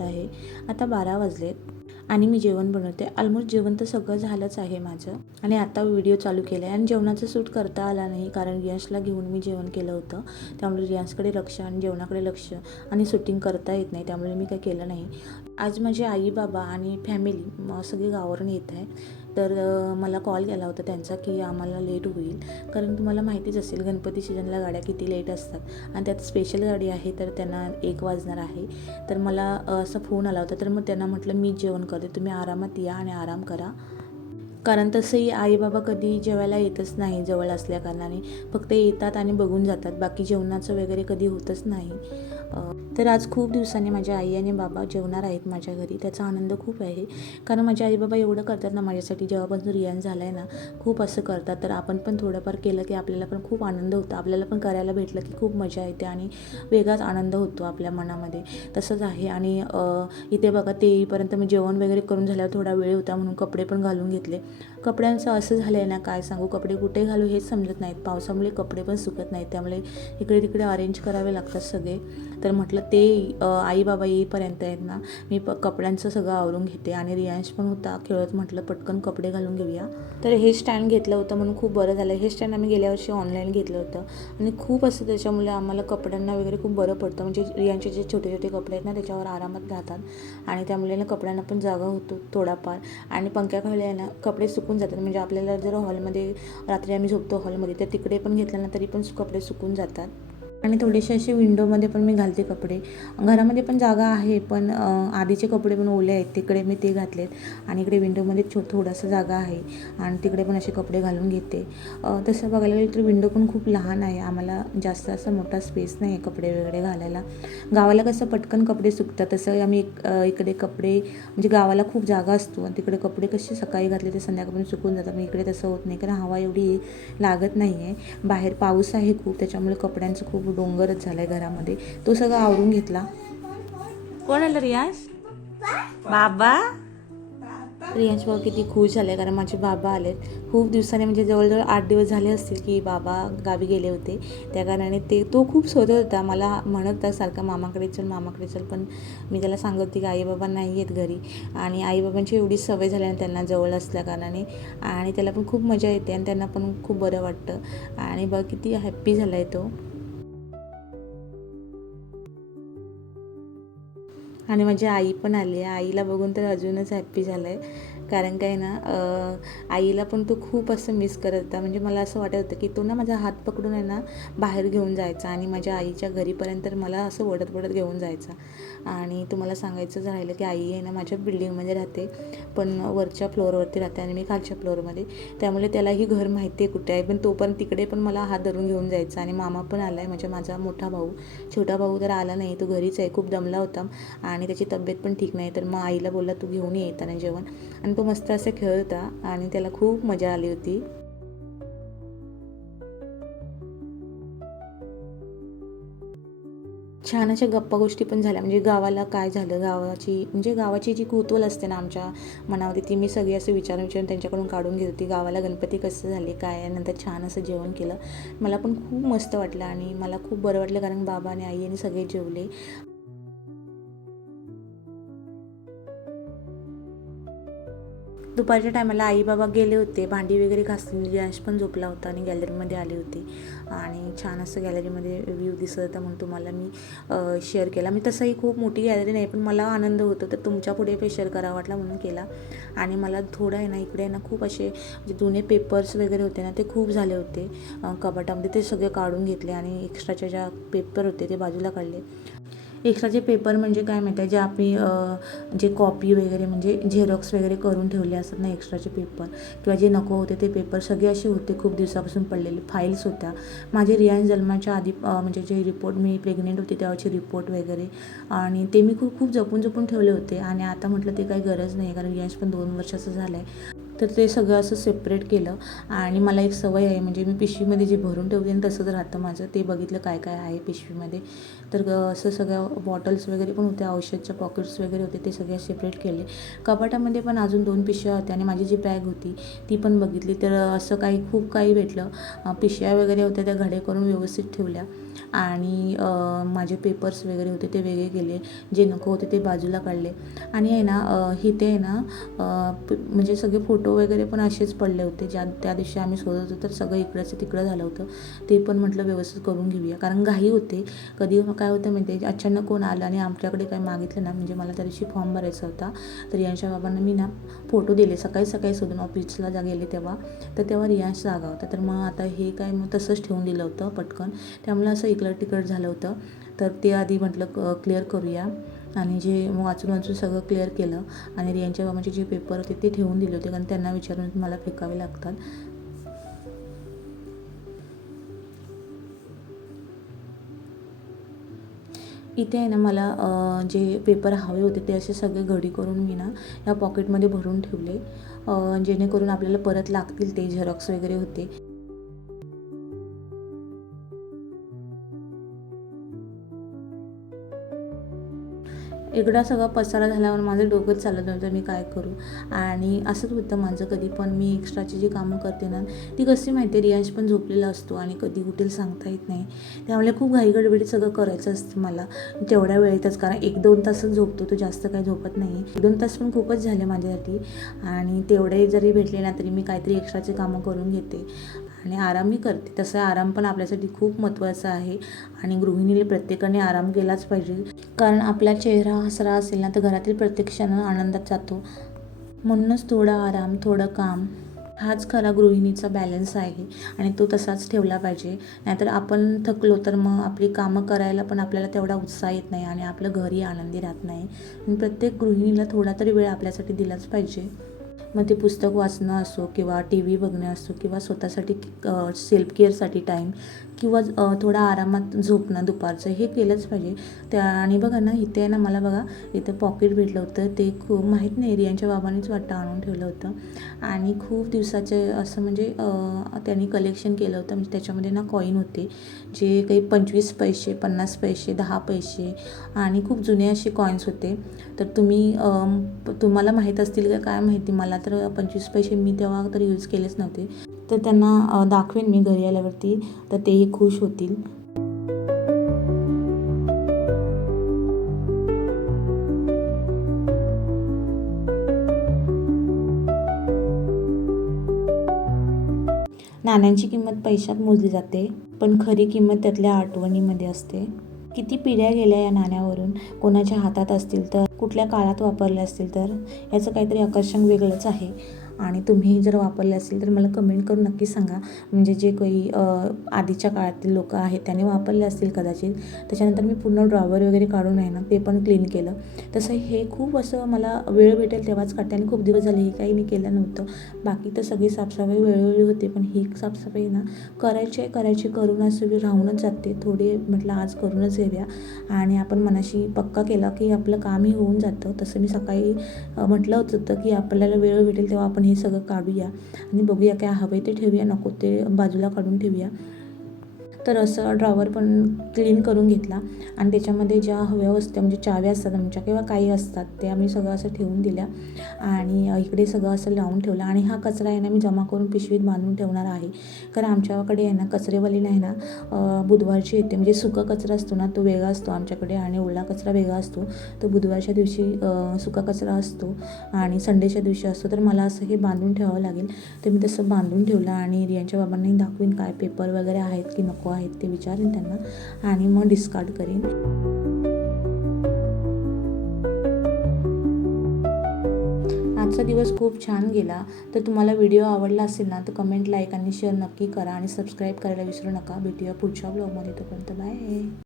बनवत आहे. आता बारा वाजलेत आणि मी जेवण बनवते. ऑलमोस्ट जेवण तर सगळं झालंच आहे माझं. आणि आता व्हिडिओ चालू केला आहे आणि जेवणाचं सूट करता आला नाही कारण रियांशला घेऊन मी जेवण केलं होतं. त्यामुळे रियांशकडे लक्ष आणि जेवणाकडे लक्ष आणि शूटिंग करता येत नाही. त्यामुळे मी काही केलं नाही. आज माझे आई बाबा आणि फॅमिली सगळे गावावरून येत आहे. तर मला कॉल केला होता त्यांचा की आम्हाला लेट होईल. कारण तुम्हाला माहितीच असेल गणपती सीजनला गाड्या किती लेट असतात. आणि त्यात स्पेशल गाडी आहे तर त्यांना एक वाजणार आहे. तर मला असा फोन आला होता. तर मग त्यांना म्हटलं मी जेवण करते. तुम्ही आरामात या आणि आराम करा. कारण तसंही आई बाबा कधी जेवायला येतच नाही जवळ असल्या कारणाने. फक्त येतात आणि बघून जातात. बाकी जेवणाचं वगैरे कधी होतच नाही. तर आज खूप दिवसांनी माझ्या आई आणि बाबा जेवणार आहेत माझ्या घरी. त्याचा आनंद खूप आहे. कारण माझे आई बाबा एवढं करतात ना माझ्यासाठी. जेव्हापासून रियान झाला आहे ना खूप असं करतात. तर आपण पण थोडंफार केलं की आपल्याला पण खूप आनंद होतो. आपल्याला पण करायला भेटलं की खूप मजा येते आणि वेगळाच आनंद होतो आपल्या मनामध्ये. तसंच आहे. आणि इथे बघा ते येईपर्यंत मी जेवण वगैरे करून झाल्यावर थोडा वेळ होता म्हणून कपडे पण घालून घेतले. कपड्यांचं असं झालं आहे ना काय सांगू? कपडे कुठे घालू हेच समजत नाहीत. पावसामुळे कपडे पण सुकत नाहीत. त्यामुळे इकडे तिकडे अरेंज करावे लागतात सगळे. तर म्हटलं ते आई बाबा येईपर्यंत आहेत ना मी प कपड्यांचं सगळं आवरून घेते आणि रियांश पण होता खेळत म्हटलं पटकन कपडे घालून घेऊया. तर हे स्टँड घेतलं होतं म्हणून खूप बरं झालं. हे स्टँड आम्ही गेल्या वर्षी ऑनलाईन घेतलं होतं. आणि खूप असं त्याच्यामुळे आम्हाला कपड्यांना वगैरे खूप बरं पडतं. म्हणजे रियांचे जे छोटे छोटे कपडे आहेत ना त्याच्यावर आरामात राहतात आणि त्यामुळे ना कपड्यांना पण जागा होतो थोडाफार. आणि पंख्याखाली आहे ना कपडे सुकून जातात. म्हणजे आपल्याला जर हॉलमध्ये रात्री आम्ही झोपतो हॉलमध्ये तर तिकडे पण घेतलं ना तरी पण कपडे सुकून जातात. आणि थोडेसे असे विंडोमध्ये पण मी घालते कपडे. घरामध्ये पण जागा आहे पण आधीचे कपडे पण ओले आहेत. तिकडे मी ते घातलेत आणि इकडे विंडोमध्ये छो थोडासा जागा आहे आणि तिकडे पण असे कपडे घालून घेते. तसं बघायला गेलं तर विंडो पण खूप लहान आहे. आम्हाला जास्त असा मोठा स्पेस नाही आहे कपडे वगैरे घालायला. गावाला कसं पटकन कपडे सुकतात तसं आम्ही एक इकडे कपडे म्हणजे गावाला खूप जागा असतो आणि तिकडे कपडे कसे सकाळी घातले ते संध्याकाळपर्यंत सुकून जातात. मग इकडे तसं होत नाही कारण हवा एवढी लागत नाही आहे बाहेर पाऊस आहे खूप त्याच्यामुळे कपड्यांचं खूप डोंगरच झाला आहे घरामध्ये. तो सगळा आवरून घेतला. कोण आलं रियाज? बाबा? रियांश बाबा किती खुश झाले कारण माझे बाबा आलेत. खूप दिवसांनी म्हणजे जवळजवळ आठ दिवस झाले असतील की बाबा गावी गेले होते. त्या कारणाने ते तो खूप शोधत होता. मला म्हणत होता सारखा मामाकडे चल मामाकडे चल पण मी त्याला सांगत होती की आईबाबा नाही आहेत घरी. आणि आईबाबांची एवढी सवय झाली ना त्यांना जवळ असल्या कारणाने. आणि त्याला पण खूप मजा येते आणि त्यांना पण खूप बरं वाटतं. आणि बघ किती हॅप्पी झाला आहे तो. आणि माझी आई पण आली आहे. आईला बघून तर अजूनच हॅप्पी झालं आहे कारण काय ना आईला पण तो खूप असं मिस करत होता. म्हणजे मला असं वाटत होतं की तो ना माझा हात पकडून आहे ना बाहेर घेऊन जायचा आणि माझ्या आईच्या घरीपर्यंत मला असं ओढत ओढत घेऊन जायचा. आणि तुम्हाला सांगायचं राहिलं की आई आहे ना माझ्या बिल्डिंगमध्ये राहते पण वरच्या फ्लोअरवरती राहते आणि मी खालच्या फ्लोअरमध्ये त्यामुळे त्यालाही घर माहिती आहे कुठे आहे पण तो पण तिकडे पण मला हात धरून घेऊन जायचा आणि मामा पण आला आहे म्हणजे माझा मोठा भाऊ. छोटा भाऊ तर आला नाही तो घरीच आहे खूप दमला होता आणि त्याची तब्येत पण ठीक नाही. तर मग आईला बोलला तू घेऊन ये येताना जेवण. आणि तो मस्त असे खेळ होता आणि त्याला खूप मजा आली होती. छान अशा गप्पा गोष्टी पण झाल्या. म्हणजे गावाला काय झालं? गावाची म्हणजे गावाची जी कुतूहल असते ना आमच्या मनामध्ये ती मी सगळी असं विचार विचारून त्यांच्याकडून काढून घेत होती. गावाला गणपती कसं झाले काय नंतर छान असं जेवण केलं. मला पण खूप मस्त वाटलं आणि मला खूप बरं वाटलं कारण बाबा आणि आई आणि सगळे जेवले. दुपारच्या टायमाला आई बाबा गेले होते. भांडी वगैरे घासली रियांश पण झोपला होता आणि गॅलरीमध्ये आली होती. आणि छान असं गॅलरीमध्ये व्ह्यू दिसत होता म्हणून तुम्हाला मी शेअर केला. मी तसंही खूप मोठी गॅलरी नाही पण मला आनंद होतो तर तुमच्यापुढे पे शेअर करावा वाटला म्हणून केला. आणि मला थोडं आहे ना इकडे आहे ना खूप असे जे जुने पेपर्स वगैरे होते ना ते खूप झाले होते. अं, कपाटामध्ये ते सगळे काढून घेतले आणि एक्स्ट्राच्या ज्या पेपर होते ते बाजूला काढले. एक्स्ट्राचे पेपर म्हणजे काय माहिती आहे? जे आपली जे कॉपी वगैरे म्हणजे झेरॉक्स वगैरे करून ठेवले असतात ना एक्स्ट्राचे पेपर किंवा जे नको होते ते पेपर सगळे असे होते खूप दिवसापासून पडलेले फाईल्स होत्या. माझे रियान जन्माच्या आधी म्हणजे जे रिपोर्ट मी प्रेग्नेंट होते त्यावरचे रिपोर्ट वगैरे आणि ते मी खूप खूप जपून जपून ठेवले होते आणि आता म्हटलं ते काही गरज नाही कारण रियांश पण दोन वर्षाचं झालं आहे तर ते सगळं असं सेपरेट केलं. आणि मला एक सवय आहे म्हणजे मी पिशवीमध्ये जे भरून ठेवते आणि तसंच राहतं माझं. ते बघितलं काय काय आहे पिशवीमध्ये. तर असं सगळ्या बॉटल्स वगैरे पण होत्या औषधच्या पॉकेट्स वगैरे होते ते सगळे सेपरेट केले. कपाटामध्ये पण अजून दोन पिशव्या होत्या आणि माझी जी बॅग होती ती पण बघितली. तर असं काही खूप काही भेटलं. पिशव्या वगैरे होत्या त्या घडे करून व्यवस्थित ठेवल्या. आणि माझे पेपर्स वगैरे होते ते वेगळे केले. जे नको होते ते बाजूला काढले. आणि आहे ना इथे आहे ना म्हणजे सगळे फोटो वगैरे पण असेच पडले होते. ज्या त्या दिवशी आम्ही शोधत होतो तर सगळं इकडचं तिकडं झालं होतं. ते पण म्हटलं व्यवस्थित करून घेऊया. कारण घाई होते. कधी काय होतं माहिती आहे अचानक कोण आलं आणि आमच्याकडे काय मागितलं ना म्हणजे मला त्या दिवशी फॉर्म भरायचा होता. तर यांच्या बाबांना मी ना फोटो दिले. सकाळी सकाळी शोधून ऑफिसला जा गेले तेव्हा. तर तेव्हा रियांश जागा होता. तर मग आता हे काय मग तसंच ठेवून दिलं होतं पटकन. त्यामुळे असं इकडं तिकड झालं होतं. तर ते आधी म्हटलं क्लिअर करूया. आणि जे मग वाचून वाचून सगळं क्लिअर केलं. आणि रियांच्या बाबांचे जे पेपर होते ते ठेवून दिले होते. कारण त्यांना विचारून मला फेकावे लागतात. इथे आहे ना मला जे पेपर हवे होते ते असे सगळे घडी करून मी ना या पॉकेटमध्ये भरून ठेवले. जेणेकरून आपल्याला परत लागतील ते झेरॉक्स वगैरे होते. एकदा सगळा पसारा झाल्यावर माझं डोकंच चालत नव्हतं मी काय करू? आणि असंच होतं माझं कधी पण. मी एक्स्ट्राची जी कामं करते ना ती कशी माहिती आहे? रियाज पण झोपलेला असतो आणि कधी उठेल सांगता येत नाही. त्यामुळे खूप घाईगडबडीत सगळं करायचं असतं मला. तेवढ्या वेळेतच कारण एक दोन तासच झोपतो तो जास्त काही झोपत नाही. एक दोन तास पण खूपच झाले माझ्यासाठी. आणि तेवढे जरी भेटले ना तरी मी काहीतरी एक्स्ट्राचे कामं करून घेते. आणि आरामही करते. तसं आराम पण आपल्यासाठी खूप महत्त्वाचा आहे आणि गृहिणीला प्रत्येकाने आराम केलाच पाहिजे. कारण आपला चेहरा हसरा असेल ना तर घरातील प्रत्येक क्षण आनंदात जातो. म्हणूनच थोडा आराम थोडं काम हाच खरा गृहिणीचा बॅलन्स आहे आणि तो तसाच ठेवला पाहिजे. नाहीतर आपण थकलो तर मग आपली कामं करायला पण आपल्याला तेवढा उत्साह येत नाही आणि आपलं घरही आनंदी राहत नाही. प्रत्येक गृहिणीला थोडा तरी वेळ आपल्यासाठी दिलाच पाहिजे. मग ते पुस्तक वाचणं असो किंवा टी व्ही बघणं असो किंवा स्वतःसाठी सेल्फ केअरसाठी टाईम किंवा थोडा आरामात झोपणं दुपारचं हे केलंच पाहिजे. त्या आणि बघा ना इथे आहे ना मला बघा इथं पॉकेट भेटलं होतं. ते खूप माहीत नाही रियांच्या बाबांनीच वाटतं आणून ठेवलं होतं. आणि खूप दिवसाचे असं म्हणजे त्यांनी कलेक्शन केलं होतं. म्हणजे त्याच्यामध्ये ना कॉईन होते जे काही पंचवीस पैसे पन्नास पैसे दहा पैसे आणि खूप जुने असे कॉईन्स होते. तर तुम्ही तुम्हाला माहीत असतील का काय माहिती? मला तर पंचवीस पैसे मी तेव्हा तर यूज केलेच नव्हते. तर त्यांना दाखवेन मी घरी आल्यावरती तर तेही खुश होतील. नाण्यांची किंमत पैशात मोजली जाते पण खरी किंमत त्यातल्या आठवणीमध्ये असते. किती पिढ्या गेल्या या नाण्यावरून? कोणाच्या हातात असतील तर? कुठल्या काळात वापरले असतील तर? याचं काहीतरी आकर्षण वेगळंच आहे. आणि तुम्ही जर वापरले असेल तर मला कमेंट करून नक्की सांगा. म्हणजे जे काही आधीच्या काळातील लोक आहेत त्यांनी वापरले असतील कदाचित. त्याच्यानंतर मी पूर्ण ड्रॉवर वगैरे काढून आहे ना ते पण क्लीन केलं. तसं हे खूप असं मला वेळ भेटेल तेव्हाच काढते आणि खूप दिवस झाले हे काही मी केलं नव्हतं. बाकी तर सगळी साफसफाई वेळोवेळी होते पण ही साफसफाई ना करायची आहे करायची करून असं राहूनच जाते. थोडी म्हटलं आज करूनच घेऊया आणि आपण मनाशी पक्का केला की आपलं कामही होऊन जातं. तसं मी सकाळी म्हटलं होतं की आपल्याला वेळ भेटेल तेव्हा आपण हे सगळं काढूया. आणि बघूया काय हवे ते ठेवूया. नको ते बाजूला काढून ठेवूया. तर असं ड्रॉवर पण क्लीन करून घेतला. आणि त्याच्यामध्ये ज्या हव्या असत्या म्हणजे चाव्या असतात आमच्या किंवा काही असतात ते आम्ही सगळं असं ठेवून दिल्या. आणि इकडे सगळं असं लावून ठेवलं. आणि हा कचरा आहे ना मी जमा करून पिशवीत बांधून ठेवणार आहे. कारण आमच्याकडे आहे ना कचरेवाली नाही ना बुधवारची येते. म्हणजे सुका कचरा असतो ना तो वेगळा असतो आमच्याकडे. आणि ओला कचरा वेगळा असतो. तो बुधवारच्या दिवशी सुका कचरा असतो. आणि संडेच्या दिवशी असतो. तर मला असं हे बांधून ठेवावं लागेल. तर मी तसं बांधून ठेवलं. आणि रियांच्या बाबांनाही दाखवीन काय पेपर वगैरे आहेत की नको आहेत ते विचारेन त्यांना आणि मग डिस्कार्ड करीन. आजचा दिवस खूप छान गेला. तर तुम्हाला व्हिडिओ आवडला असेल ना तर कमेंट लाईक आणि शेअर नक्की करा आणि सबस्क्राईब करायला विसरू नका. भेटूया पुढच्या ब्लॉगमध्ये तोपर्यंत बाय